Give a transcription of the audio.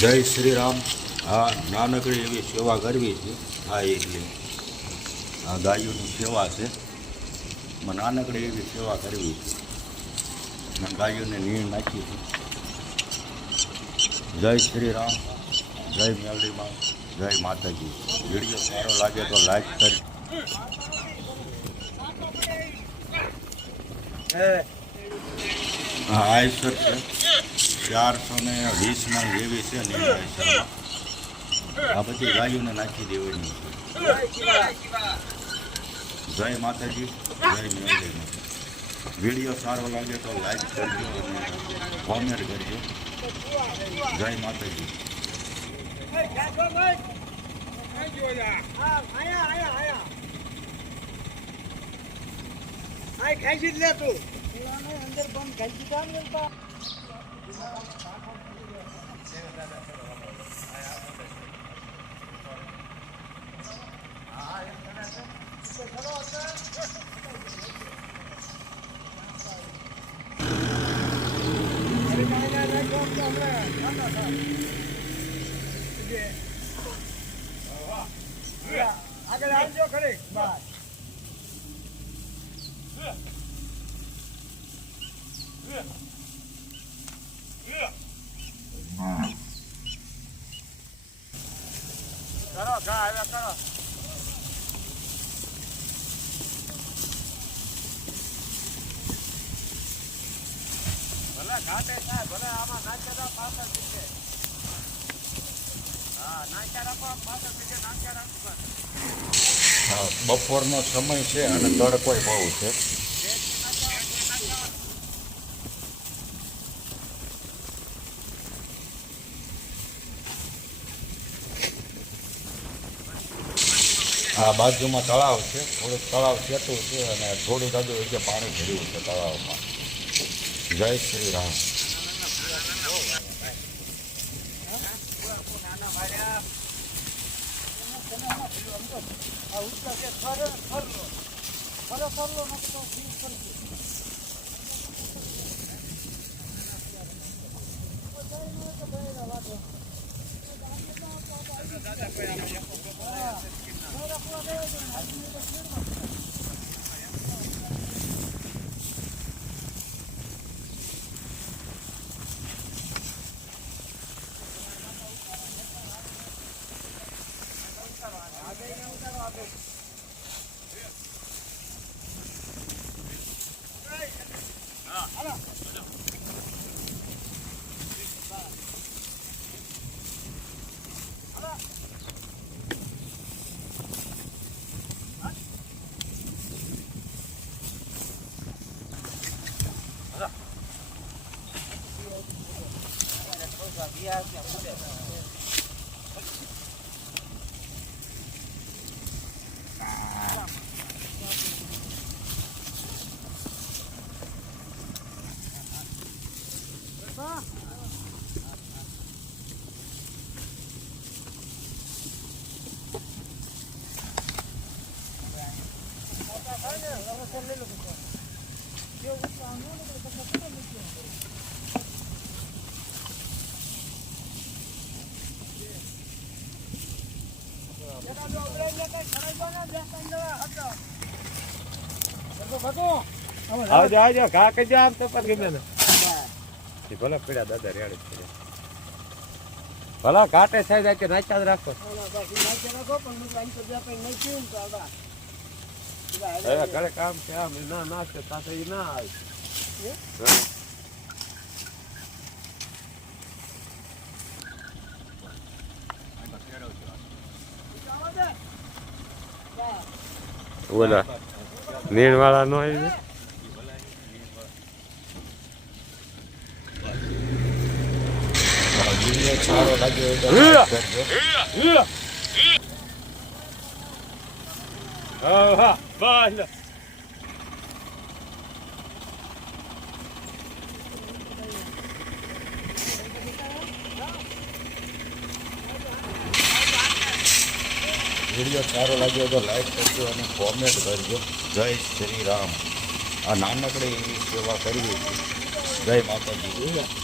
જય શ્રી રામ. આ નાનકડી એવી સેવા કરવી છે. આ એટલી આ ગાયોની સેવા છે. નાનકડી એવી સેવા કરવી છે. ગાયોને નીણ નાખી છે. જય શ્રી રામ, જય મેલડીમાં, જય માતાજી. વિડીયો સારો લાગે તો લાઈક કરી. હા, આયસર છે 420 એવી છે ને આયસરમાં. આ બધી ગાયોને નાખી દેવાની છે. જય માતાજી, જય મેલડીમાં. વિડીયો સારો લાગે તો લાઈક કરજો અને કોમેન્ટ કરજો. જય માતાજી. ખાઈ લે તું અંદર બંધ ખાઈ આગળ આવજો ખરી બસ. કરો ઘા આવ્યા કરો. ભલે ઘાટે થાય ભલે આમાં નાખ્યા દો પાછળ શીખે. હા નાખ્યા રાખો પાછળ શીખે નાખ્યા રાખો. બપોરનો સમય છે અને તડકોય બહુ છે. આ બાજુમાં તળાવ છે. થોડુંક તળાવ સેતું છે અને થોડું જાજુ કે પાણી ભર્યું છે તળાવમાં. જય શ્રી રામ. આવજો આવજો ઘા કજો આમ તો પર ગમે ને ભલે પીડા દાદા રેડે છે. ભલા ઘાટે સાઈડ કે નાચ્યા જ રાખો. હવે ઘરે કામ છે આમ ના નાખે સાથે ના આવે. બોલા નીણ વાળા નો આવી જાય. સારો લાગ્યો હા બસ વિડીયો સારો લાગ્યો તો લાઈક કરજો અને કોમેન્ટ કરજો. જય શ્રી રામ. આ નાનકડી એવી સેવા કરવી છે. જય માતાજી.